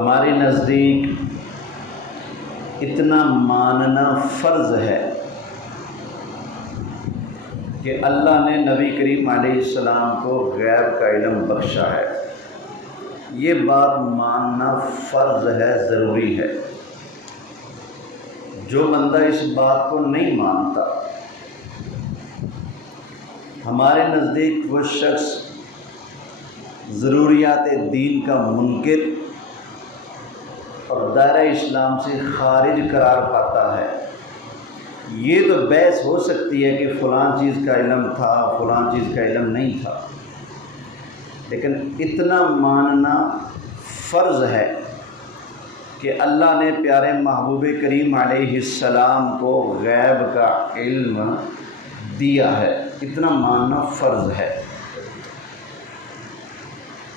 ہمارے نزدیک اتنا ماننا فرض ہے کہ اللہ نے نبی کریم علیہ السلام کو غیب کا علم بخشا ہے۔ یہ بات ماننا فرض ہے، ضروری ہے۔ جو بندہ اس بات کو نہیں مانتا، ہمارے نزدیک وہ شخص ضروریات دین کا منکر اور دائرہ اسلام سے خارج قرار پاتا ہے۔ یہ تو بحث ہو سکتی ہے کہ فلاں چیز کا علم تھا، فلاں چیز کا علم نہیں تھا، لیکن اتنا ماننا فرض ہے کہ اللہ نے پیارے محبوب کریم علیہ السلام کو غیب کا علم دیا ہے، اتنا ماننا فرض ہے۔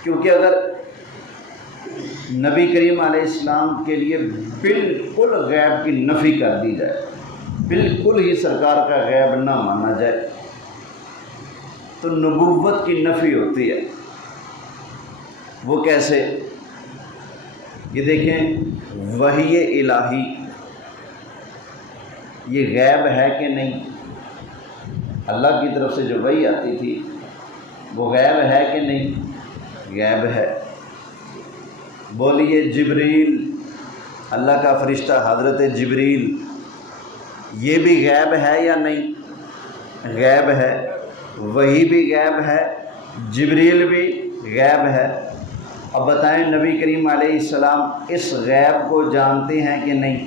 کیونکہ اگر نبی کریم علیہ السلام کے لیے بالکل غیب کی نفی کر دی جائے، بالکل ہی سرکار کا غیب نہ مانا جائے، تو نبوت کی نفی ہوتی ہے۔ وہ کیسے؟ یہ دیکھیں، وحی الہی یہ غیب ہے کہ نہیں؟ اللہ کی طرف سے جو وحی آتی تھی وہ غیب ہے کہ نہیں؟ غیب ہے۔ بولیے جبریل، اللہ کا فرشتہ حضرت جبریل، یہ بھی غیب ہے یا نہیں؟ غیب ہے۔ وحی بھی غیب ہے، جبریل بھی غیب ہے۔ اب بتائیں، نبی کریم علیہ السلام اس غیب کو جانتے ہیں کہ نہیں؟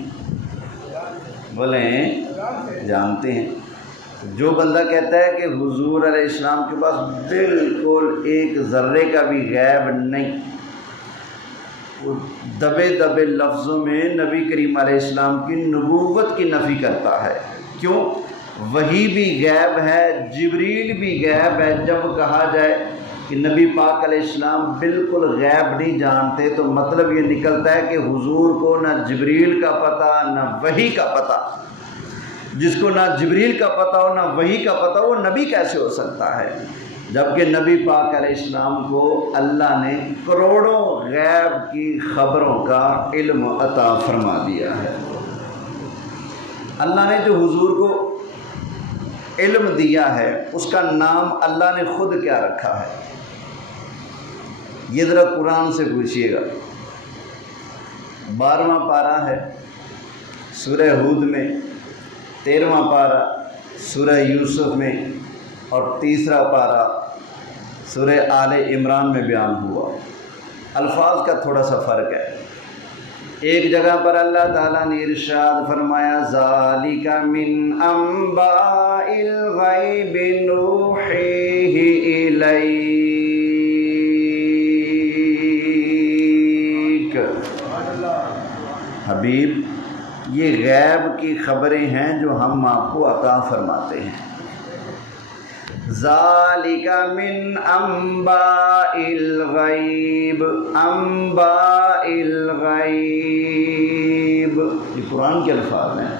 بولیں جانتے ہیں۔ جو بندہ کہتا ہے کہ حضور علیہ السلام کے پاس بالکل ایک ذرے کا بھی غیب نہیں، وہ دبے دبے لفظوں میں نبی کریم علیہ السلام کی نبوت کی نفی کرتا ہے۔ کیوں؟ وحی بھی غیب ہے، جبریل بھی غیب ہے۔ جب کہا جائے کہ نبی پاک علیہ السلام بالکل غیب نہیں جانتے، تو مطلب یہ نکلتا ہے کہ حضور کو نہ جبریل کا پتہ نہ وحی کا پتہ۔ جس کو نہ جبریل کا پتہ ہو نہ وحی کا پتہ ہو، وہ نبی کیسے ہو سکتا ہے؟ جبکہ نبی پاک علیہ السلام کو اللہ نے کروڑوں غیب کی خبروں کا علم عطا فرما دیا ہے۔ اللہ نے جو حضور کو علم دیا ہے، اس کا نام اللہ نے خود کیا رکھا ہے؟ یہ ذرا قرآن سے پوچھیے گا۔ 12واں پارہ ہے سورہ ہود میں، 13واں پارہ سورہ یوسف میں، اور 3را پارہ سورہ آل عمران میں بیان ہوا۔ الفاظ کا تھوڑا سا فرق ہے۔ ایک جگہ پر اللہ تعالیٰ نے ارشاد فرمایا، ذالک من انباء الغیب نوحیہ الیک۔ حبیب، یہ غیب کی خبریں ہیں جو ہم آپ کو عطا فرماتے ہیں۔ ذالک من انباء الغیب، انباء الغیب، یہ قرآن کے الفاظ ہیں۔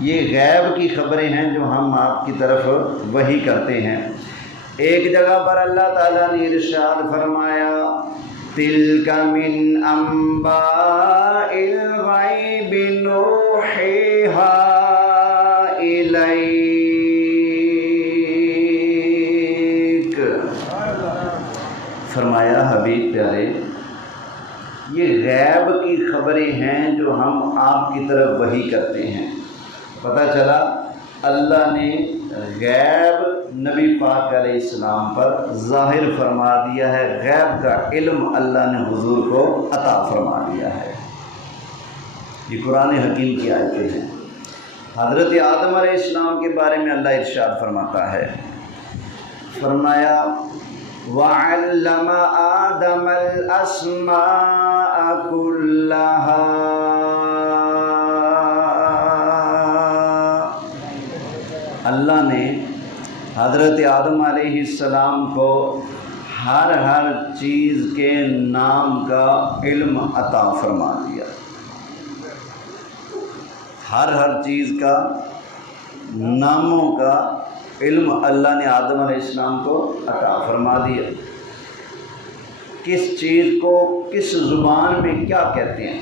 یہ غیب کی خبریں ہیں جو ہم آپ کی طرف وحی کرتے ہیں۔ ایک جگہ پر اللہ تعالیٰ نے ارشاد فرمایا، تلک من انباء الغیب نوحیہا الیک۔ فرمایا حبیب پیارے، یہ غیب کی خبریں ہیں جو ہم آپ کی طرف وحی کرتے ہیں۔ پتہ چلا اللہ نے غیب نبی پاک علیہ السلام پر ظاہر فرما دیا ہے، غیب کا علم اللہ نے حضور کو عطا فرما دیا ہے۔ یہ قرآن حکیم کی آیتیں ہیں۔ حضرت آدم علیہ السلام کے بارے میں اللہ ارشاد فرماتا ہے، فرمایا، وَعَلَّمَ آدَمَ الْأَسْمَاءَ كُلَّهَا۔ اللہ نے حضرت آدم علیہ السلام کو ہر چیز کے نام کا علم عطا فرما دیا۔ ہر چیز کا ناموں کا علم اللہ نے آدم علیہ السلام کو عطا فرما دیا۔ کس چیز کو کس زبان میں کیا کہتے ہیں،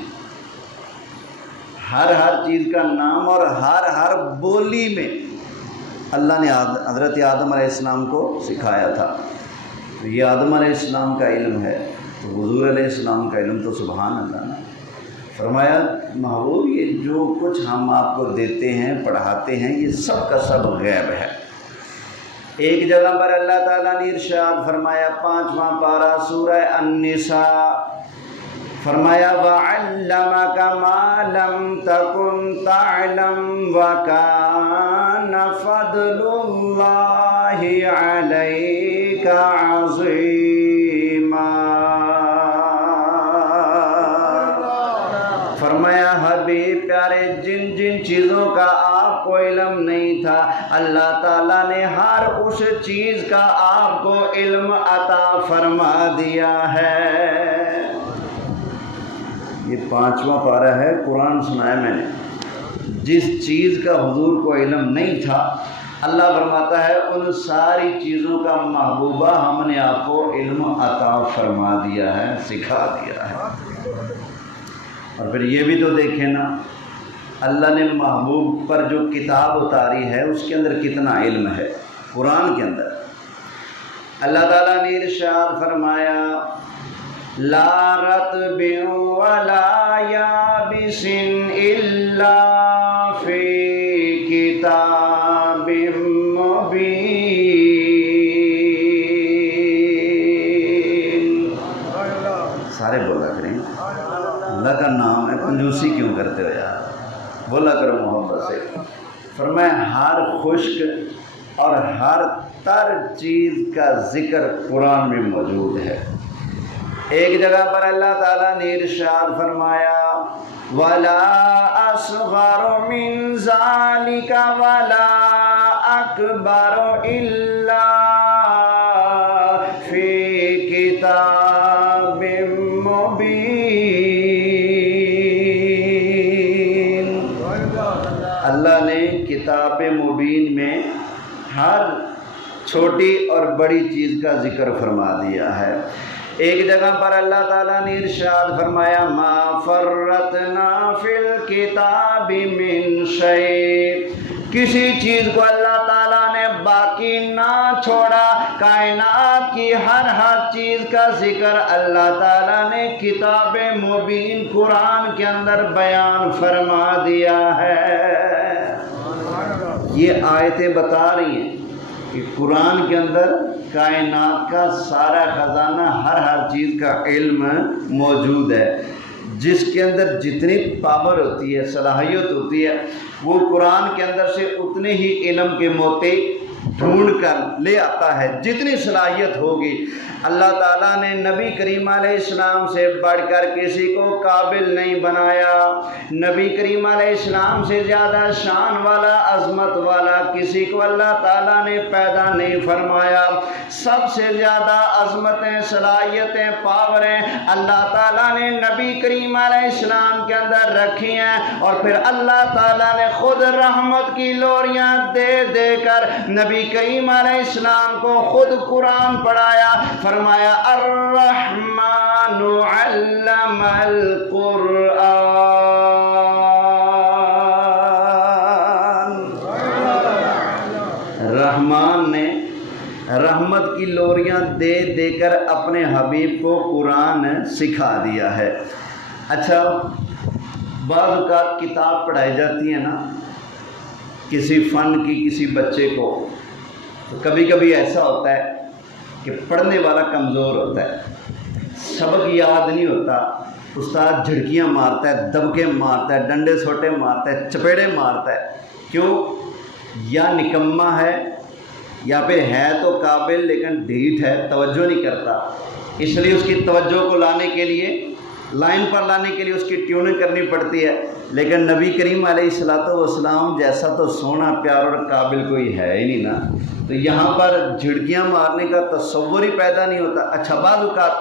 ہر چیز کا نام اور ہر بولی میں اللہ نے حضرت آدم علیہ السلام کو سکھایا تھا۔ تو یہ آدم علیہ السلام کا علم ہے، تو حضور علیہ السلام کا علم تو سبحان اللہ نا۔ فرمایا محبوب یہ جو کچھ ہم آپ کو دیتے ہیں پڑھاتے ہیں یہ سب کا سب غیب ہے۔ ایک جگہ پر اللہ تعالیٰ نے ارشاد فرمایا 5واں پارہ سورہ النساء، فرمایا وَعَلَّمَكَ مَا لَمْ تَكُنْ تَعْلَمْ وَكَانَ فَضْلُ اللَّهِ عَلَيْكَ عَظِيمًا۔ فرمایا حبیب پیارے جن جن چیزوں کا آپ کو علم نہیں تھا اللہ تعالیٰ نے ہر اس چیز کا آپ کو علم عطا فرما دیا ہے۔ یہ 5واں پارہ ہے، قرآن سنایا میں نے، جس چیز کا حضور کو علم نہیں تھا اللہ فرماتا ہے ان ساری چیزوں کا محبوبہ ہم نے آپ کو علم عطا فرما دیا ہے، سکھا دیا ہے۔ اور پھر یہ بھی تو دیکھیں نا اللہ نے محبوب پر جو کتاب اتاری ہے اس کے اندر کتنا علم ہے۔ قرآن کے اندر اللہ تعالیٰ نے ارشاد فرمایا لا رطب ولا یابس الا فی کتاب مبین۔ سارے بولا کریں اللہ کا نام ہے، کنجوسی کیوں کرتے ہو یار، بولا کرو محبت سے۔ فرمایا ہر خشک اور ہر تر چیز کا ذکر قرآن میں موجود ہے۔ ایک جگہ پر اللہ تعالیٰ نے ارشاد فرمایا وَلَا أَصْغَرُ مِنْ ذَلِكَ وَلَا أَكْبَرُ إِلَّا فِي كِتَابٍ مُبِينٍ۔ اللہ نے کتاب مبین میں ہر چھوٹی اور بڑی چیز کا ذکر فرما دیا ہے۔ ایک جگہ پر اللہ تعالیٰ نے ارشاد فرمایا ما فرطنا فی الکتاب من شیء، کسی چیز کو اللہ تعالیٰ نے باقی نہ چھوڑا، کائنات کی ہر چیز کا ذکر اللہ تعالیٰ نے کتاب مبین قرآن کے اندر بیان فرما دیا ہے۔ یہ آیتیں بتا رہی ہیں کہ قرآن کے اندر کائنات کا سارا خزانہ ہر چیز کا علم موجود ہے۔ جس کے اندر جتنی پاور ہوتی ہے، صلاحیت ہوتی ہے، وہ قرآن کے اندر سے اتنے ہی علم کے موتی ڈھونڈ کر لے آتا ہے۔ جتنی صلاحیت ہوگی اللہ تعالیٰ نے نبی کریم علیہ السلام سے بڑھ کر کسی کو قابل نہیں بنایا، نبی کریم علیہ السلام سے زیادہ شان والا عظمت والا کسی کو اللہ تعالیٰ نے پیدا نہیں فرمایا۔ سب سے زیادہ عظمتیں، صلاحیتیں، پاوریں اللہ تعالیٰ نے نبی کریم علیہ السلام کے اندر رکھی ہیں، اور پھر اللہ تعالیٰ نے خود رحمت کی لوریاں دے دے کر نبی کریم علیہ السلام کو خود قرآن پڑھایا۔ فرمایا الرحمن علم القرآن، رحمان نے رحمت کی لوریاں دے دے کر اپنے حبیب کو قرآن سکھا دیا ہے۔ اچھا بعض اوقات کتاب پڑھائی جاتی ہے نا کسی فن کی کسی بچے کو، تو کبھی کبھی ایسا ہوتا ہے کہ پڑھنے والا کمزور ہوتا ہے، سبق یاد نہیں ہوتا، استاد جھڑکیاں مارتا ہے، دبکے مارتا ہے، ڈنڈے سوٹے مارتا ہے، چپیڑے مارتا ہے۔ کیوں؟ یا نکمہ ہے یا پھر ہے تو قابل لیکن ڈھیٹ ہے، توجہ نہیں کرتا، اس لیے اس کی توجہ کو لانے کے لیے، لائن پر لانے کے لیے اس کی ٹیوننگ کرنی پڑتی ہے۔ لیکن نبی کریم علیہ السلام جیسا تو سونا پیار اور قابل کوئی ہے ہی نہیں نا، تو یہاں پر جھڑکیاں مارنے کا تصور ہی پیدا نہیں ہوتا۔ اچھا بعض اوقات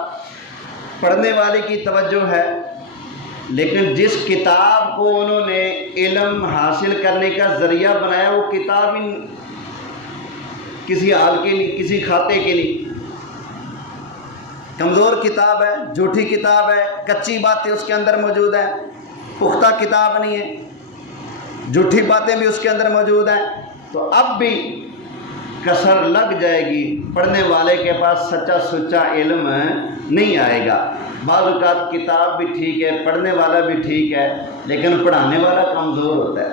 پڑھنے والے کی توجہ ہے، لیکن جس کتاب کو انہوں نے علم حاصل کرنے کا ذریعہ بنایا وہ کتاب ہی کسی حال کے لیے، کسی کھاتے کے لیے، کمزور کتاب ہے، جھوٹی کتاب ہے، کچی باتیں اس کے اندر موجود ہیں، پختہ کتاب نہیں ہے، جھوٹی باتیں بھی اس کے اندر موجود ہیں، تو اب بھی کسر لگ جائے گی، پڑھنے والے کے پاس سچا سچا علم نہیں آئے گا۔ بعض اوقات کتاب بھی ٹھیک ہے، پڑھنے والا بھی ٹھیک ہے، لیکن پڑھانے والا کمزور ہوتا ہے۔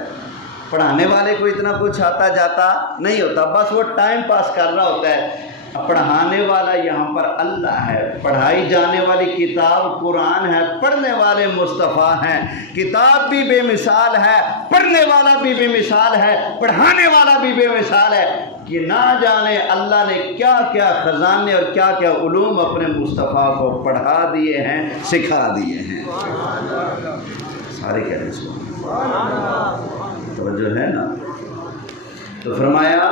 پڑھانے والے کو اتنا کچھ آتا جاتا نہیں ہوتا، بس وہ ٹائم پاس کر رہا ہوتا ہے۔ پڑھانے والا یہاں پر اللہ ہے، پڑھائی جانے والی کتاب قرآن ہے، پڑھنے والے مصطفیٰ ہیں۔ کتاب بھی بے مثال ہے، پڑھنے والا بھی بے مثال ہے، پڑھانے والا بھی بے مثال ہے، کہ نہ جانے اللہ نے کیا کیا خزانے اور کیا کیا علوم اپنے مصطفیٰ کو پڑھا دیے ہیں، سکھا دیے ہیں۔ سارے کہہ رہے ہیں توجہ ہے نا؟ تو فرمایا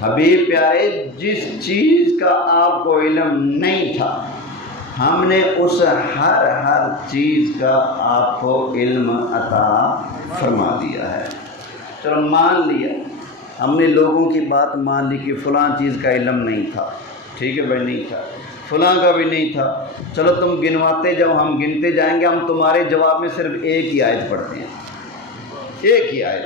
حبیب پیارے، جس چیز کا آپ کو علم نہیں تھا ہم نے اس ہر چیز کا آپ کو علم عطا فرما دیا ہے۔ چلو مان لیا، ہم نے لوگوں کی بات مان لی کہ فلاں چیز کا علم نہیں تھا، ٹھیک ہے بھائی، نہیں تھا، فلاں کا بھی نہیں تھا، چلو تم گنواتے جاؤ، ہم گنتے جائیں گے، ہم تمہارے جواب میں صرف ایک ہی آیت پڑھتے ہیں، ایک ہی آیت۔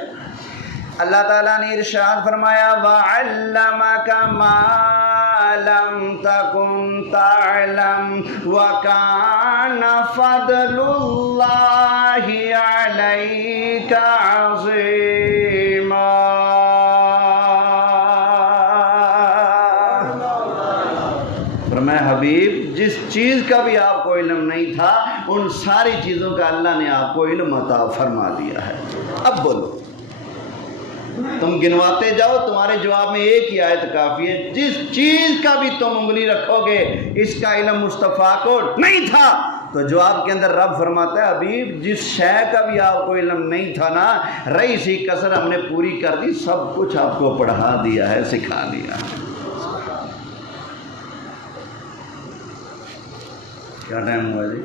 اللہ تعالیٰ نے ارشاد فرمایا وَعَلَّمَكَ مَا لَمْ تَكُنْ تَعْلَمْ وَكَانَ فَضْلُ اللَّهِ عَلَيْكَ عَظِيمًا۔ فرمایا حبیب، جس چیز کا بھی آپ کو علم نہیں تھا ان ساری چیزوں کا اللہ نے آپ کو علم عطا فرما دیا ہے۔ اب بولو، تم گنواتے جاؤ، تمہارے جواب میں ایک ہی آیت کافی ہے۔ جس چیز کا بھی تم انگلی رکھو گے اس کا علم مصطفیٰ کو نہیں تھا، تو جواب کے اندر رب فرماتا ہے حبیب جس شے کا بھی آپ کو علم نہیں تھا نا، رہی سی کسر ہم نے پوری کر دی، سب کچھ آپ کو پڑھا دیا ہے، سکھا دیا ہے۔ کیا ٹائم ہوا جی؟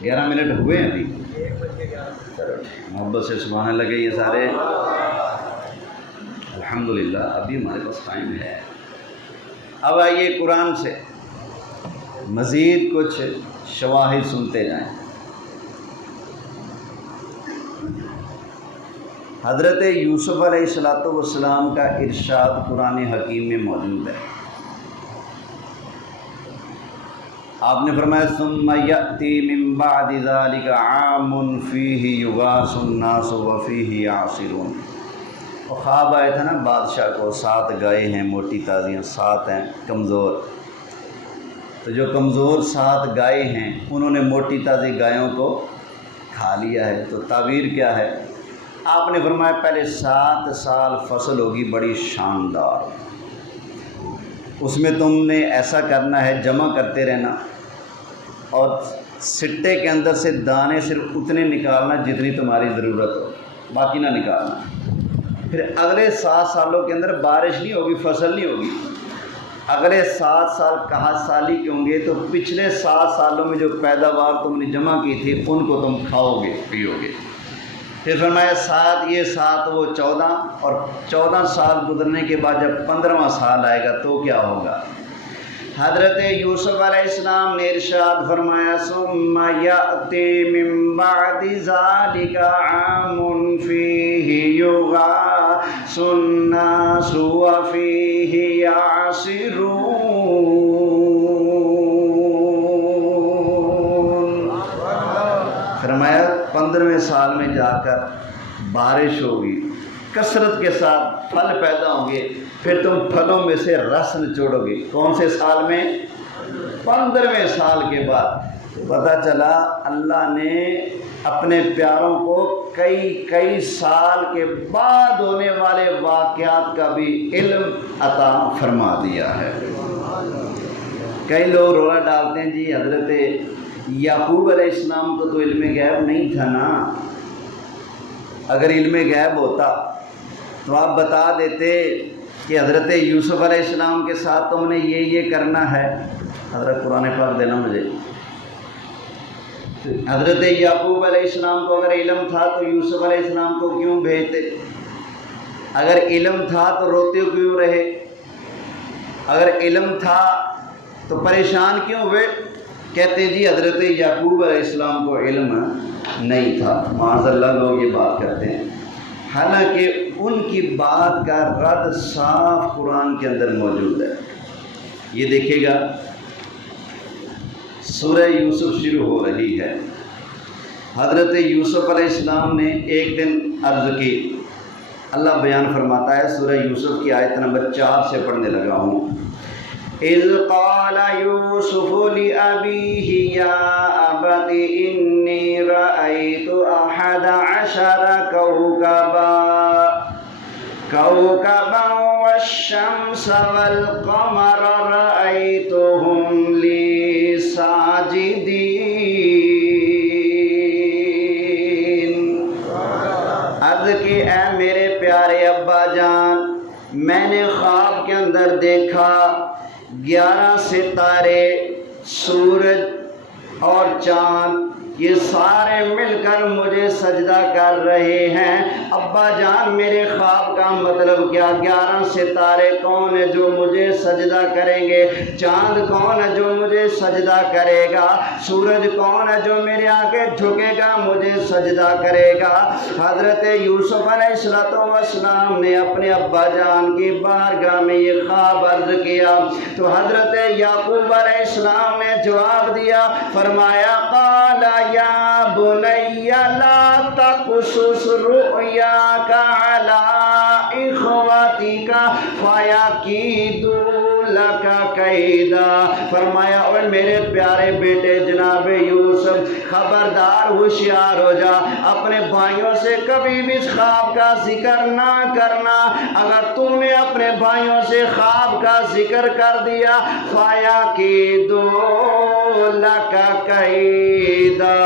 11 منٹ ہوئے ہیں ابھی؟ محبت سے سبحان اللہ لگے یہ سارے، الحمدللہ ابھی ہمارے پاس ٹائم ہے۔ اب آئیے قرآن سے مزید کچھ شواہد سنتے جائیں۔ حضرت یوسف علیہ السلام کا ارشاد قرآن حکیم میں موجود ہے۔ آپ نے فرمایا ثم یأتی من بعد ذلک عام فیہ یغاث الناس وفیہ یعصرون۔ اور خواب آیا تھا نا بادشاہ کو، 7 گائے ہیں موٹی تازیاں، 7 ہیں کمزور، تو جو کمزور 7 گائے ہیں انہوں نے موٹی تازی گایوں کو کھا لیا ہے۔ تو تعبیر کیا ہے؟ آپ نے فرمایا پہلے 7 سال فصل ہوگی بڑی شاندار، اس میں تم نے ایسا کرنا ہے جمع کرتے رہنا، اور سٹے کے اندر سے دانے صرف اتنے نکالنا جتنی تمہاری ضرورت ہو، باقی نہ نکالنا۔ پھر اگلے 7 سالوں کے اندر بارش نہیں ہوگی، فصل نہیں ہوگی، اگلے 7 سال قحط سالی کے ہوں گے، تو پچھلے 7 سالوں میں جو پیداوار تم نے جمع کی تھی ان کو تم کھاؤ گے پیو گے۔ پھر فرمایا 7 یہ 7 وہ 14، اور 14 سال گزرنے کے بعد جب 15واں سال آئے گا تو کیا ہوگا؟ حضرت یوسف علیہ السلام نے ارشاد فرمایا ثم یأتی من بعد ذلک عام فیہ یغاث الناس وفیہ یعصرون۔ فرمایا 15ویں سال میں جا کر بارش ہوگی، کثرت کے ساتھ پھل پیدا ہوں گے، پھر تم پھلوں میں سے رس نچوڑو گے۔ کون سے سال میں؟ 15ویں سال کے بعد۔ پتہ چلا اللہ نے اپنے پیاروں کو کئی سال کے بعد ہونے والے واقعات کا بھی علم عطا فرما دیا ہے۔ کئی لوگ رولا ڈالتے ہیں جی حضرت یعقوب علیہ السلام کو تو علم غیب نہیں تھا نا، اگر علم غیب ہوتا تو آپ بتا دیتے کہ حضرت یوسف علیہ السلام کے ساتھ تم نے یہ کرنا ہے۔ حضرت قرآن پاک دینا مجھے۔ حضرت یعقوب علیہ السلام کو اگر علم تھا تو یوسف علیہ السلام کو کیوں بھیجتے؟ اگر علم تھا تو روتے کیوں رہے؟ اگر علم تھا تو پریشان کیوں ہوئے؟ کہتے ہیں جی حضرت یعقوب علیہ السلام کو علم نہیں تھا۔ معاذ اللہ لوگ یہ بات کرتے ہیں، حالانکہ ان کی بات کا رد صاف قرآن کے اندر موجود ہے۔ یہ دیکھے گا، سورہ یوسف شروع ہو رہی ہے۔ حضرت یوسف علیہ السلام نے ایک دن عرض کی، اللہ بیان فرماتا ہے سورہ یوسف کی آیت نمبر 4 سے پڑھنے لگا ہوں۔ اذ قال یوسف لأبیہ یا ابت انی رأیت 11 کوكبا والشمس والقمر رأيتهم لي ساجدين۔ عرض کی اے میرے پیارے ابا جان، میں نے خواب کے اندر دیکھا 11 ستارے، سورج اور چاند، یہ سارے مل کر مجھے سجدہ کر رہے ہیں۔ ابا جان میرے خواب کا مطلب کیا؟ 11 ستارے کون ہے جو مجھے سجدہ کریں گے؟ چاند کون ہے جو مجھے سجدہ کرے گا؟ سورج کون ہے جو میرے آگے جھکے گا، مجھے سجدہ کرے گا؟ حضرت یوسف علیہ السلام نے اپنے ابا جان کی بارگاہ میں یہ خواب عرض کیا تو حضرت یعقوب علیہ السلام نے جواب دیا، فرمایا قال یا بنی لا تقصص رؤیاک علی اخوتک فیکیدوا لک کیدا۔ فرمایا اور میرے پیارے بیٹے جناب یوسف، خبردار ہوشیار ہو جا، اپنے بھائیوں سے کبھی بھی اس خواب کا ذکر نہ کرنا۔ اگر تم نے اپنے بھائیوں سے خواب کا ذکر کر دیا فیکیدوا لک کیدا،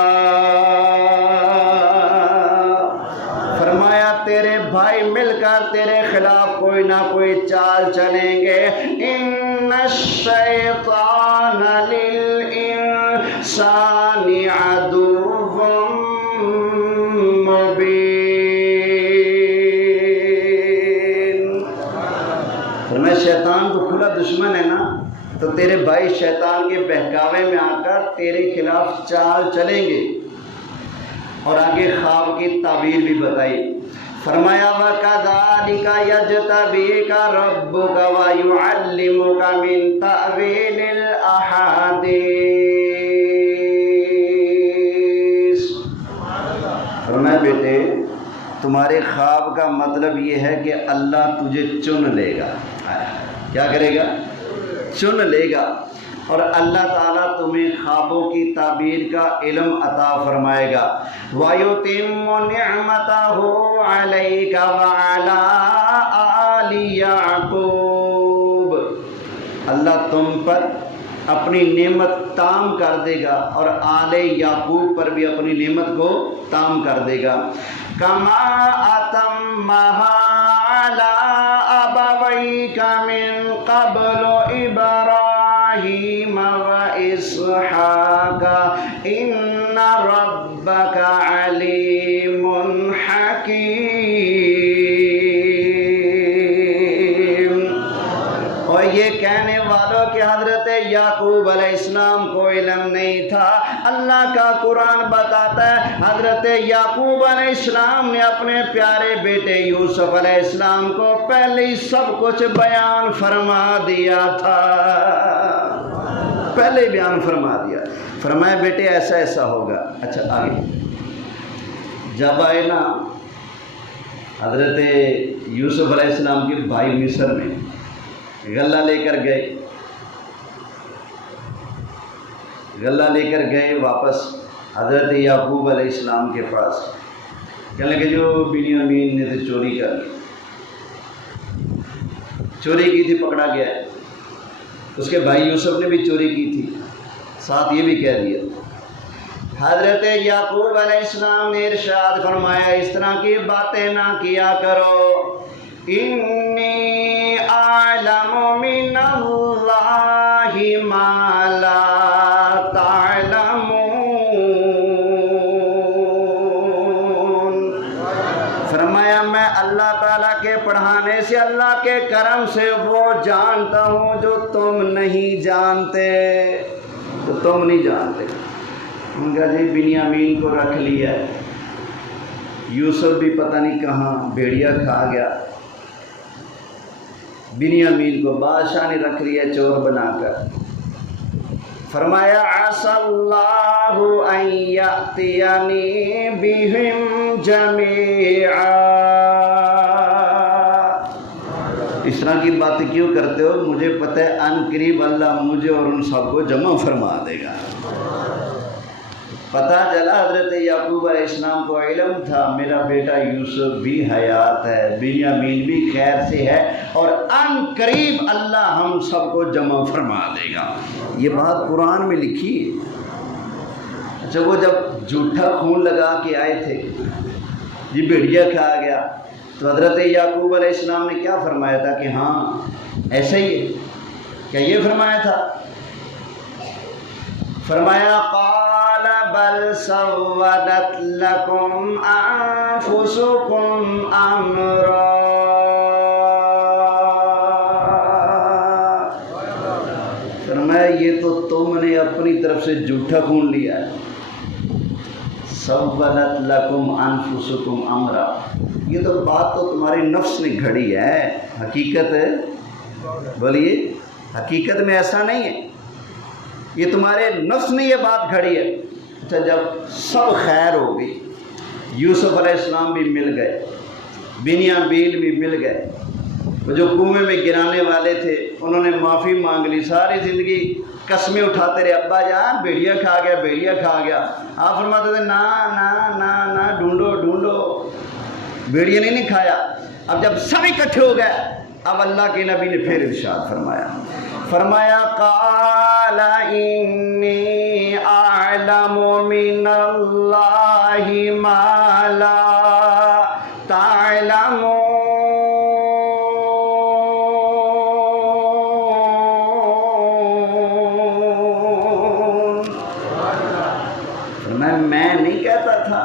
فرمایا تیرے بھائی مل کر تیرے خلاف کوئی نہ کوئی چال چلیں گے۔ ان الشیطان للانسان عدو مبین۔ فرمایا شیطان تو کھلا دشمن ہے نا، تو تیرے بھائی شیطان کے بہکاوے میں آ کر تیرے خلاف چال چلیں گے۔ اور آگے خواب کی تعبیر بھی بتائی، فرمایا وَكَذَلِكَ يَجْتَبِيكَ رَبُّكَ وَيُعَلِّمُكَ مِن تَأْوِيلِ الْأَحَادِيثِ۔ فرمایا بیٹے تمہارے خواب کا مطلب یہ ہے کہ اللہ تجھے چن لے گا۔ کیا کرے گا؟ چن لے گا، اور اللہ تعالیٰ تمہیں خوابوں کی تعبیر کا علم عطا فرمائے گا۔ وَيُتِمُّ نِعْمَتَهُ عَلَيْكَ وَعَلَىٰ آلِ يَعْقُوبَ، اللہ تم پر اپنی نعمت تام کر دے گا اور آل یعقوب پر بھی اپنی نعمت کو تام کر دے گا۔ كَمَا أَتَمَّهَا عَلَىٰ أَبَوَيْكَ مِن قَبْلُ إِبْرَاهِيمَ وَإِسْحَاقَ إِنَّ رَبَّكَ عَلِيمٌ حَكِيمٌ۔ اور یہ کہنے والوں کہ حضرت یعقوب علیہ السلام کو علم نہیں تھا، اللہ کا قرآن بتاتا ہے حضرت یعقوب علیہ السلام نے اپنے پیارے بیٹے یوسف علیہ السلام کو پہلے ہی سب کچھ بیان فرما دیا تھا، پہلے بیان فرما دیا، فرمایا بیٹے ایسا ایسا ہوگا۔ اچھا آگے جب آئے نا حضرت یوسف علیہ السلام کے بھائی مصر میں غلہ لے کر گئے، غلہ لے کر گئے واپس حضرت یعقوب علیہ السلام کے پاس، کہنے لگے جو بنیامین نے تو چوری کر لی، چوری کی تھی پکڑا گیا ہے، اس کے بھائی یوسف نے بھی چوری کی تھی، ساتھ یہ بھی کہہ دیا۔ حضرت یعقوب علیہ السلام نے ارشاد فرمایا اس طرح کی باتیں نہ کیا کرو، انی اعلم من اللہ ما لا تعلمون، فرمایا میں اللہ تعالیٰ کے پڑھانے سے، اللہ کے کرم علم سے وہ جانتا ہوں جو تم نہیں جانتے. تو تم نہیں جانتے. ان کا جی بنیامین کو رکھ لیا, یوسف بھی پتہ نہیں کہاں بھیڑیا کھا گیا, بنیامین کو بادشاہ نے رکھ لیا چور بنا کر. فرمایا عسى الله أن يأتيني بهم جميعا. اس طرح کی باتیں کیوں کرتے ہو؟ مجھے پتہ ہے ان قریب اللہ مجھے اور ان سب کو جمع فرما دے گا. پتہ چلا حضرت یعقوب علیہ السلام کو علم تھا میرا بیٹا یوسف بھی حیات ہے, بنیامین بھی خیر سے ہے, اور ان قریب اللہ ہم سب کو جمع فرما دے گا. یہ بات قرآن میں لکھی ہے. اچھا وہ جب جھوٹا خون لگا کے آئے تھے, یہ بھیڑیا کھا گیا, تو حضرت یعقوب علیہ السلام نے کیا فرمایا تھا کہ ہاں ایسا ہی ہے؟ کیا یہ فرمایا تھا؟ فرمایا قال بل سولت لكم انفسكم امرا. فرمایا یہ تو تم نے اپنی طرف سے جھوٹا خون لیا ہے. سولت لكم انفسكم امرا, یہ تو بات تو تمہارے نفس نے گھڑی ہے. حقیقت ہے, بولیے, حقیقت میں ایسا نہیں ہے, یہ تمہارے نفس نے یہ بات گھڑی ہے. اچھا جب سب خیر ہو گئی, یوسف علیہ السلام بھی مل گئے, بنیامین بھی مل گئے, وہ جو کنویں میں گرانے والے تھے انہوں نے معافی مانگ لی, ساری زندگی قسمیں اٹھاتے رہے ابا جان بھیڑیا کھا گیا بھیڑیا کھا گیا. آپ فرماتے تھے نا نا نا نا ڈھونڈو ڈھونڈو, بھیڑیا نہیں کھایا. اب جب سب اکٹھے ہو گئے, اب اللہ کے نبی نے پھر ارشاد فرمایا, فرمایا قال انی اعلم من اللہ ما لا تعلمون. میں نہیں کہتا تھا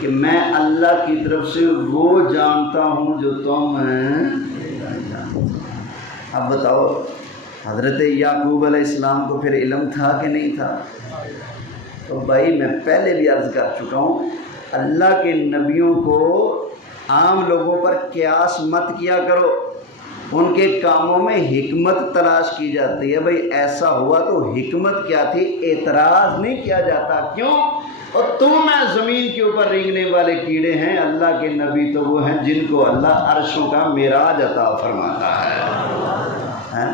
کہ میں اللہ کی طرف سے وہ جانتا ہوں جو تم نہیں جانتے. اب بتاؤ حضرت یعقوب علیہ السلام کو پھر علم تھا کہ نہیں تھا؟ تو بھائی میں پہلے بھی عرض کر چکا ہوں, اللہ کے نبیوں کو عام لوگوں پر قیاس مت کیا کرو. ان کے کاموں میں حکمت تلاش کی جاتی ہے. بھائی ایسا ہوا تو حکمت کیا تھی, اعتراض نہیں کیا جاتا. کیوں؟ اور میں زمین کے اوپر رینگنے والے کیڑے ہیں, اللہ کے نبی تو وہ ہیں جن کو اللہ عرشوں کا معراج عطا فرماتا ہے.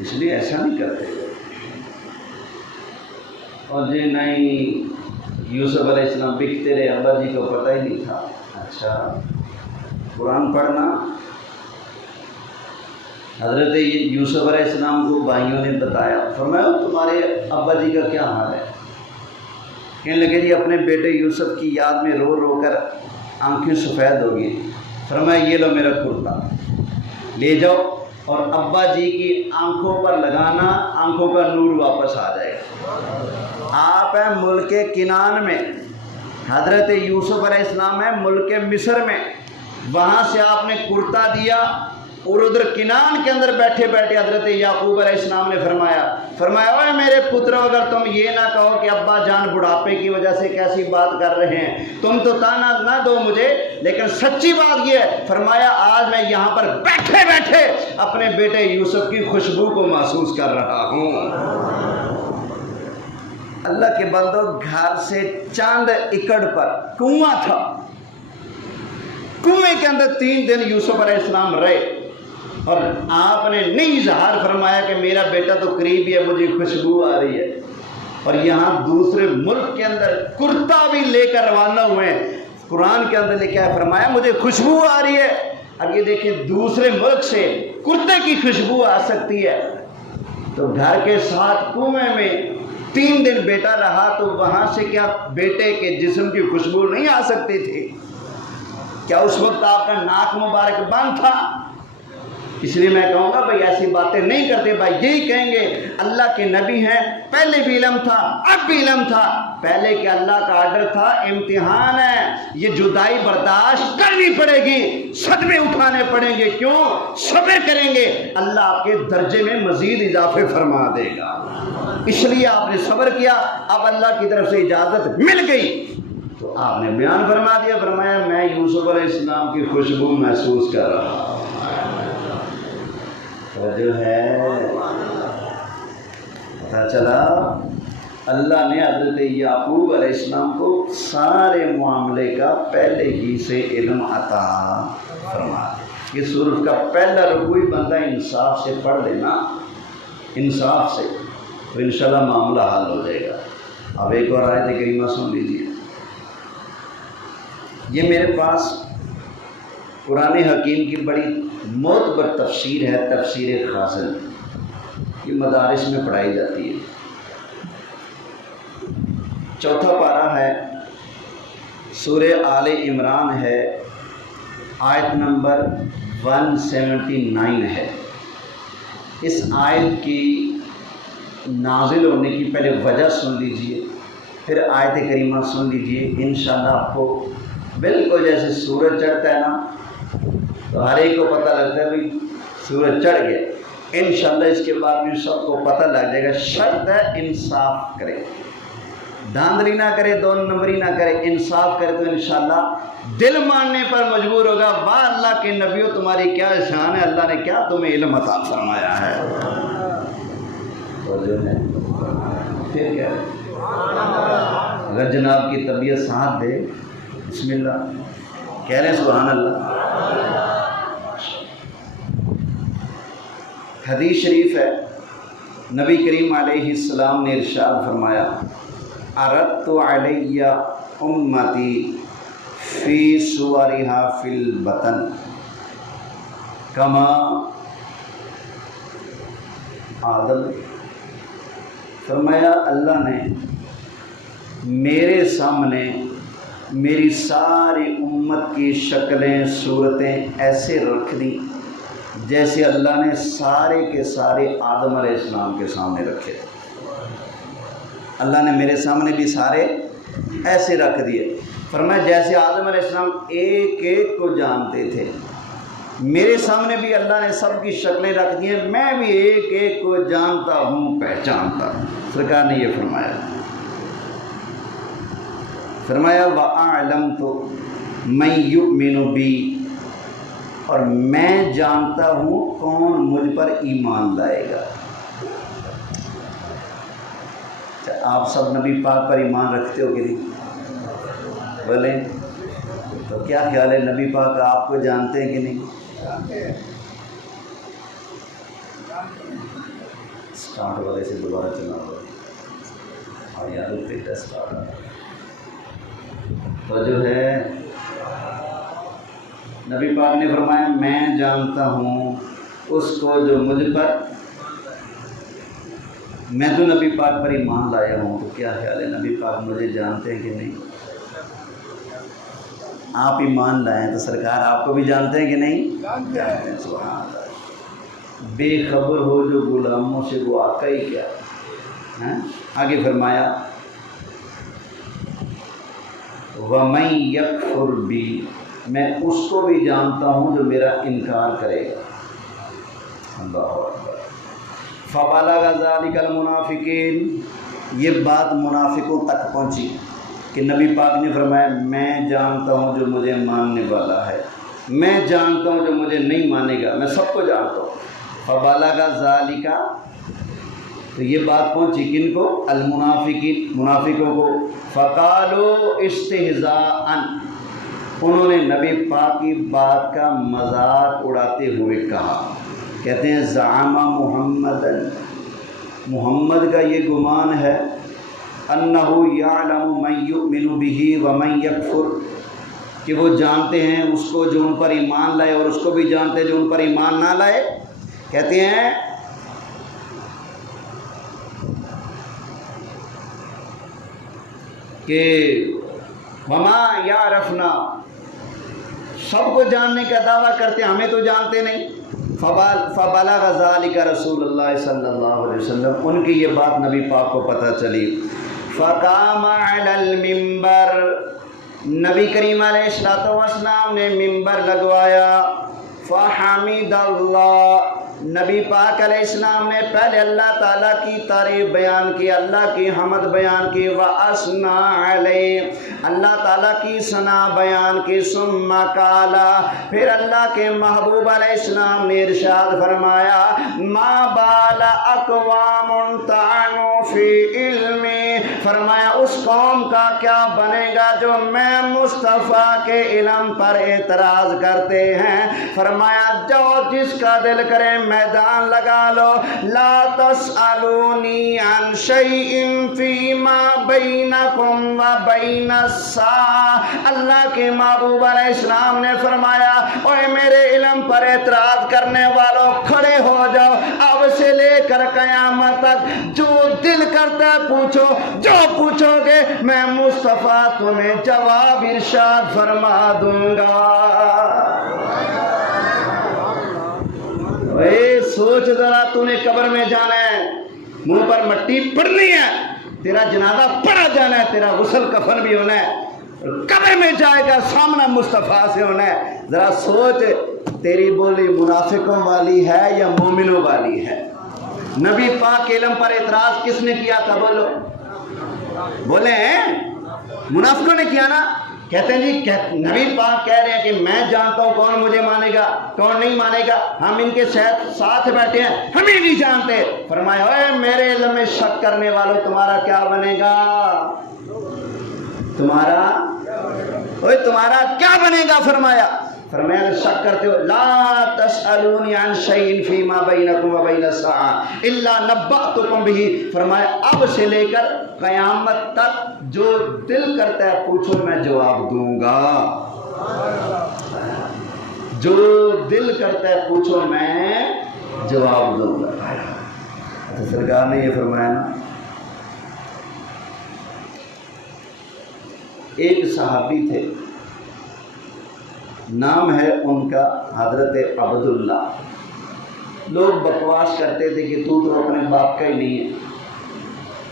اس لیے ایسا نہیں کرتے. اور جی نہیں یوسف علیہ السلام بکتے رہے, ابا جی کو پتہ ہی نہیں تھا. اچھا قرآن پڑھنا. حضرت یوسف علیہ السلام کو بھائیوں نے بتایا, فرمایا تمہارے ابا جی کا کیا حال ہے؟ کہنے لگے جی اپنے بیٹے یوسف کی یاد میں رو رو کر آنکھیں سفید ہو گئی. فرمایا یہ لو میرا کرتا, لے جاؤ اور ابا جی کی آنکھوں پر لگانا, آنکھوں کا نور واپس آ جائے گا. آپ ہیں ملک کنعان میں, حضرت یوسف علیہ السلام ہے ملک مصر میں, وہاں سے آپ نے کرتا دیا, اور ادھر کنعان کے اندر بیٹھے بیٹھے حضرت یعقوب علیہ السلام نے فرمایا اوے میرے پترو, اگر تم یہ نہ کہو کہ ابا جان بڑھاپے کی وجہ سے کیسی بات کر رہے ہیں, تم تو تانا نہ دو مجھے, لیکن سچی بات یہ ہے. فرمایا آج میں یہاں پر بیٹھے بیٹھے اپنے بیٹے یوسف کی خوشبو کو محسوس کر رہا ہوں. اللہ کے بندو, گھر سے چاند ایکڑ پر کنواں تھا, کنویں کے اندر 3 دن یوسف علیہ السلام رہے, اور آپ نے نہیں اظہار فرمایا کہ میرا بیٹا تو قریب ہی ہے, مجھے خوشبو آ رہی ہے. اور یہاں دوسرے ملک کے اندر کرتا بھی لے کر روانہ ہوئے ہیں, قرآن کے اندر لکھا ہے فرمایا مجھے خوشبو آ رہی ہے. اب یہ دیکھیں دوسرے ملک سے کرتے کی خوشبو آ سکتی ہے, تو گھر کے ساتھ کنویں میں 3 دن بیٹا رہا, تو وہاں سے کیا بیٹے کے جسم کی خوشبو نہیں آ سکتی تھی؟ کیا اس وقت آپ کا ناک مبارک بند تھا؟ اس لیے میں کہوں گا بھائی ایسی باتیں نہیں کرتے بھائی، یہی کہیں گے اللہ کے نبی ہیں، پہلے بھی علم تھا اب بھی علم تھا، پہلے کہ اللہ کا آرڈر تھا امتحان ہے، یہ جدائی برداشت کرنی پڑے گی، صدمے اٹھانے پڑیں گے، کیوں؟ صبر کریں گے اللہ آپ کے درجے میں مزید اضافے فرما دے گا، اس لیے آپ نے صبر کیا، اب اللہ کی طرف سے اجازت مل گئی تو آپ نے بیان فرما دیا، فرمایا میں یوسف علیہ السلام کی خوشبو محسوس کر رہا ہوں۔ جو ہے پتہ چلا اللہ نے حضرت یعقوب علیہ السلام کو سارے معاملے کا پہلے ہی سے علم عطا فرما دیا۔ یہ سورۃ کا پہلا رکوع ہی بندہ انصاف سے پڑھ لینا، انصاف سے، تو انشاءاللہ معاملہ حل ہو جائے گا۔ اب ایک اور آیت کریمہ سن لیجیے۔ یہ میرے پاس قرآن حکیم کی بڑی معتبر تفسیر ہے، تفسیر خازن، یہ مدارس میں پڑھائی جاتی ہے۔ چوتھا پارہ ہے، سورہ آل عمران ہے، آیت نمبر 179 ہے۔ اس آیت کی نازل ہونے کی پہلے وجہ سن لیجئے، پھر آیت کریمہ سن لیجئے، انشاءاللہ آپ کو بالکل جیسے سورج چڑھتا ہے نا تو ہر ایک کو پتہ لگتا ہے بھئی سورج چڑھ گیا، انشاءاللہ اس کے بعد بھی سب کو پتہ لگ جائے گا۔ شرط ہے انصاف کرے، دھاندلی نہ کرے، دو نمبری نہ کرے، انصاف کرے تو انشاءاللہ دل ماننے پر مجبور ہوگا، واہ اللہ کے نبیوں تمہاری کیا شان ہے، اللہ نے کیا تمہیں علم عطا فرمایا ہے۔ تو جو ہے پھر کیا ہے، اگر جناب کی طبیعت ساتھ دے، بسم اللہ کہہ رہے ہیں سبحان اللہ۔ حدیث شریف ہے، نبی کریم علیہ السلام نے ارشاد فرمایا، اردت علی امتی فی صورہا فی البطن کما آدم، فرمایا اللہ نے میرے سامنے میری ساری امت کی شکلیں صورتیں ایسے رکھ دی جیسے اللہ نے سارے کے سارے آدم علیہ السلام کے سامنے رکھے۔ اللہ نے میرے سامنے بھی سارے ایسے رکھ دیے، فرمایا جیسے آدم علیہ السلام ایک ایک کو جانتے تھے، میرے سامنے بھی اللہ نے سب کی شکلیں رکھ دی ہیں، میں بھی ایک ایک کو جانتا ہوں، پہچانتا ہوں۔ سرکار نے یہ فرمایا، فرمایا وَأَعْلَمْتُ مَن يُؤْمِنُ بِي، اور میں جانتا ہوں کون مجھ پر ایمان لائے گا۔ آپ سب نبی پاک پر ایمان رکھتے ہو کہ نہیں؟ بولیں تو کیا خیال ہے، نبی پاک آپ کو جانتے ہیں کہ نہیں؟ اسٹارٹ والے سے دوبارہ چلا ہوا اور یاد رکھتے اسٹارٹ تو جو ہے نبی پاک نے فرمایا میں جانتا ہوں اس کو جو مجھ پر، میں تو نبی پاک پر ایمان لایا ہوں۔ تو کیا خیال ہے نبی پاک مجھے جانتے ہیں کہ نہیں؟ آپ ایمان لائیں تو سرکار آپ کو بھی جانتے ہیں کہ نہیں؟ جانتے ہیں، سبحان اللہ۔ بے خبر ہو جو غلاموں سے وہ آقا ہی کیا ہے۔ آگے فرمایا وَمَن يَكْفُرْ بِي، میں اس کو بھی جانتا ہوں جو میرا انکار کرے گا۔ اللہ اکبر۔ فَبَلَغَ ذَلِكَ الْمُنَافِقِينَ، یہ بات منافقوں تک پہنچی کہ نبی پاک نے فرمایا میں جانتا ہوں جو مجھے ماننے والا ہے، میں جانتا ہوں جو مجھے نہیں مانے گا، میں سب کو جانتا ہوں۔ فَبَلَغَ ذَلِكَ، تو یہ بات پہنچی کن کو؟ المنافقین، منافقوں کو۔ فَقَالُوا اسْتِہْزَاءً، انہوں نے نبی پاک کی بات کا مذاق اڑاتے ہوئے کہا، کہتے ہیں زعم محمدًا، محمد کا یہ گمان ہے، انہ یعلم من یؤمن بہ ومن یکفر، کہ وہ جانتے ہیں اس کو جو ان پر ایمان لائے اور اس کو بھی جانتے ہیں جو ان پر ایمان نہ لائے۔ کہتے ہیں کہ وما یعرفنا سب کو جاننے کا دعویٰ کرتے ہیں، ہمیں تو جانتے نہیں۔ فبلغ ذلك رسول اللہ صلی اللہ علیہ وسلم، ان کی یہ بات نبی پاک کو پتہ چلی۔ فقام علی المنبر، نبی کریم علیہ السلام نے ممبر لگوایا۔ فحمد اللہ، نبی پاک علیہ السلام نے پہلے اللہ تعالیٰ کی تعریف بیان کی، اللہ کی حمد بیان کی، وَأَثْنَى عَلَيْهِ، اللہ تعالیٰ کی ثنا بیان کی، ثم قال، پھر اللہ کے محبوب علیہ السلام نے ارشاد فرمایا، ما بال اقوام طعنوا فی علمی، فرمایا اس قوم کا کیا بنے گا جو میں مصطفیٰ کے علم پر اعتراض کرتے ہیں۔ فرمایا جو جس کا دل کرے میدان لگا لو، لا تسألونی عن شیء فیما بینکم و بین الساعة، اللہ کے محبوب علیہ السلام نے فرمایا اوے میرے علم پر اعتراض کرنے والوں کھڑے ہو جاؤ، اب سے لے کر قیامت تک جو دل کرتا ہے پوچھو، جو پوچھو گے میں مصطفیٰ تمہیں جواب ارشاد فرما دوں گا۔ اے سوچ ذرا، تو نے قبر میں جانا ہے، منہ پر مٹی پڑنی ہے، تیرا جنازہ پڑھا جانا ہے، تیرا غسل کفن بھی ہونا ہے، قبر میں جائے گا سامنا مصطفیٰ سے ہونا ہے۔ ذرا سوچ تیری بولی منافقوں والی ہے یا مومنوں والی ہے؟ نبی پاک کے علم پر اعتراض کس نے کیا تھا؟ بولو، بولے منافقوں نے کیا نا؟ کہتے ہیں جی نبی پاک کہہ رہے ہیں کہ میں جانتا ہوں کون مجھے مانے گا کون نہیں مانے گا، ہم ان کے ساتھ بیٹھے ہیں، ہمیں نہیں جانتے۔ فرمایا اے میرے علم میں شک کرنے والوں تمہارا کیا بنے گا؟ تمہارا کیا بنے گا؟ فرمایا اگر شک کرتے ہو، لا تسألونی عن شیء فیما بینکم و بین الساعة الا نبأتکم بہ، فرمایا اب سے لے کر قیامت تک جو دل کرتا ہے پوچھو میں جواب دوں گا، جو دل کرتا ہے پوچھو میں جواب دوں گا۔ سرکار نے یہ فرمایا نا، ایک صحابی تھے، نام ہے ان کا حضرت عبداللہ۔ لوگ بکواس کرتے تھے کہ تو اپنے باپ کا ہی نہیں ہے۔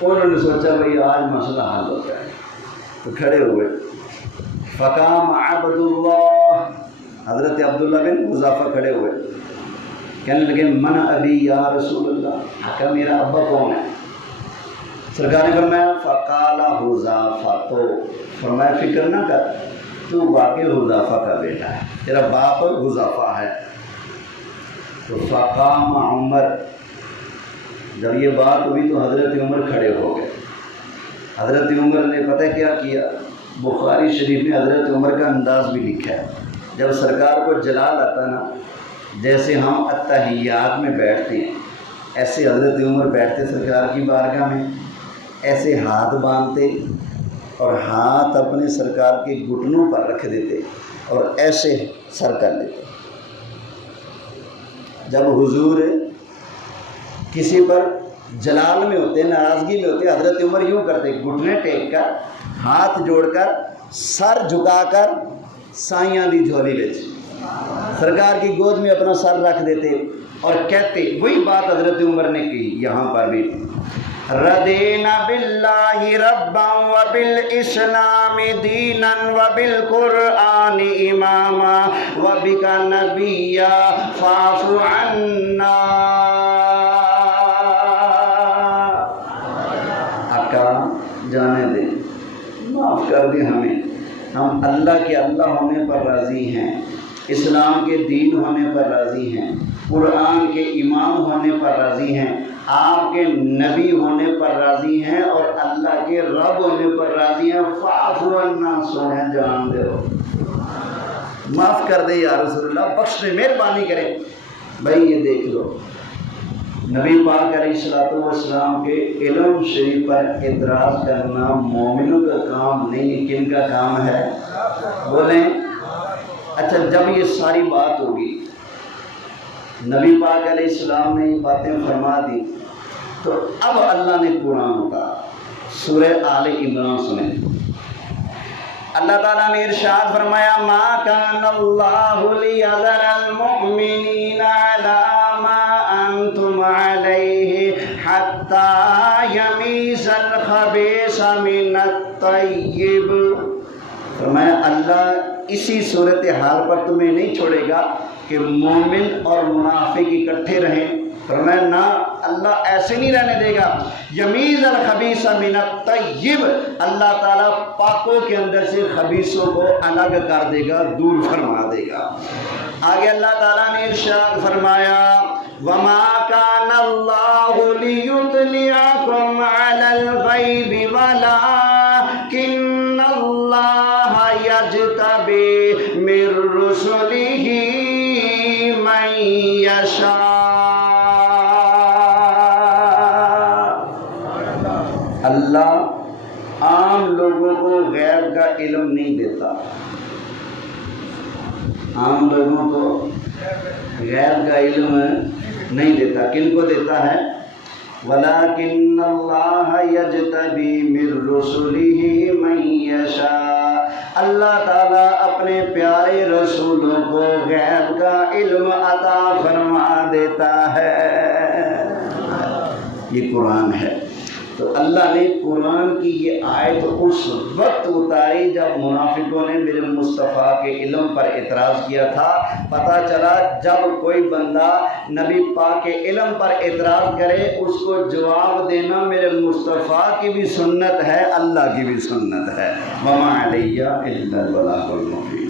انہوں نے سوچا بھئی آج مسئلہ حل ہوتا ہے، تو کھڑے ہوئے۔ فقام عبداللہ، حضرت عبداللہ بن حذافہ کھڑے ہوئے، کہنے لگے من ابی یا رسول اللہ، آقا میرا ابا کون ہے؟ سرکار نے فرمایا فقال حذافہ، تو فرمایا فکر نہ کر، تو واقعی حذافہ کا بیٹا ہے، تیرا باپ حذافہ ہے۔ تو فقام عمر، جب یہ بات ہوئی تو حضرت عمر کھڑے ہو گئے۔ حضرت عمر نے پتہ کیا کیا؟ بخاری شریف میں حضرت عمر کا انداز بھی لکھا ہے۔ جب سرکار کو جلال آتا نا، جیسے ہم اتحیات میں بیٹھتے ہیں ایسے حضرت عمر بیٹھتے سرکار کی بارگاہ میں، ایسے ہاتھ باندھتے اور ہاتھ اپنے سرکار کے گھٹنوں پر رکھ دیتے اور ایسے سر کر لیتے۔ جب حضور کسی پر جلال میں ہوتے، ناراضگی میں ہوتے، حضرت عمر یوں کرتے، گھٹنے ٹیک کر، ہاتھ جوڑ کر، سر جھکا کر، سائیاں دی جھولی وچ سرکار کی گود میں اپنا سر رکھ دیتے اور کہتے، وہی بات حضرت عمر نے کی یہاں پر بھی، رضینا باللہ ربا وبالاسلام دینا وبالقرآن اماما وبک نبیا فاعف عنا۔ آقا جانے دیں، معاف کر دیں ہمیں، ہم اللہ کے اللہ ہونے پر راضی ہیں، اسلام کے دین ہونے پر راضی ہیں، قرآن کے امام ہونے پر راضی ہیں، آپ کے نبی ہونے پر راضی ہیں اور اللہ کے رب ہونے پر راضی ہیں۔ فاعف عنا، سونے جان دے، معاف کر دے یا رسول اللہ، بخش دے، مہربانی کریں۔ بھائی یہ دیکھ لو، نبی پاک علیہ السلام کے علم شریف پر اعتراض کرنا مومنوں کا کام نہیں، کن کا کام ہے؟ بولیں۔ اچھا جب یہ ساری بات ہوگی، نبی پاک علیہ السلام نے یہ باتیں فرما دی، تو اب اللہ نے قرآن اتارا، سورہ آل عمران سنیں۔ اللہ تعالیٰ نے ارشاد فرمایا ما کان اللہ لیذر المؤمنین علی ما انتم علیہ حتی یمیز الخبیث من الطیب۔ فرمایا اللہ اسی صورتحال پر تمہیں نہیں چھوڑے گا کہ مومن اور منافق اکٹھے رہیں۔ فرمایا نہ، اللہ ایسے نہیں رہنے دے گا۔ یمیز الخبیث من الطیب، اللہ تعالیٰ پاکوں کے اندر سے خبیثوں کو الگ کر دے گا، دور فرما دے گا۔ آگے اللہ تعالیٰ نے ارشاد فرمایا وما کان اللہ لیطلعکم علی الغیب ولکن اللہ یجتبی من رسلہ من یشاء۔ اللہ عام لوگوں کو غیب کا علم نہیں دیتا، عام لوگوں کو غیب کا علم نہیں دیتا۔ کن کو دیتا ہے؟ وَلَكِنَّ اللَّهَ يَجْتَبِي مِن رُّسُلِهِ مَن يَشَاءُ، اللہ تعالیٰ اپنے پیارے رسولوں کو غیب کا علم عطا فرما دیتا ہے۔ یہ قرآن ہے۔ تو اللہ نے قرآن کی یہ آیت اس وقت اتاری جب منافقوں نے میرے مصطفیٰ کے علم پر اعتراض کیا تھا۔ پتہ چلا جب کوئی بندہ نبی پاک کے علم پر اعتراض کرے اس کو جواب دینا میرے مصطفیٰ کی بھی سنت ہے، اللہ کی بھی سنت ہے۔ وَمَا عَلَيَّ إِلَّا الْبَلَاغُ الْمُبِينُ۔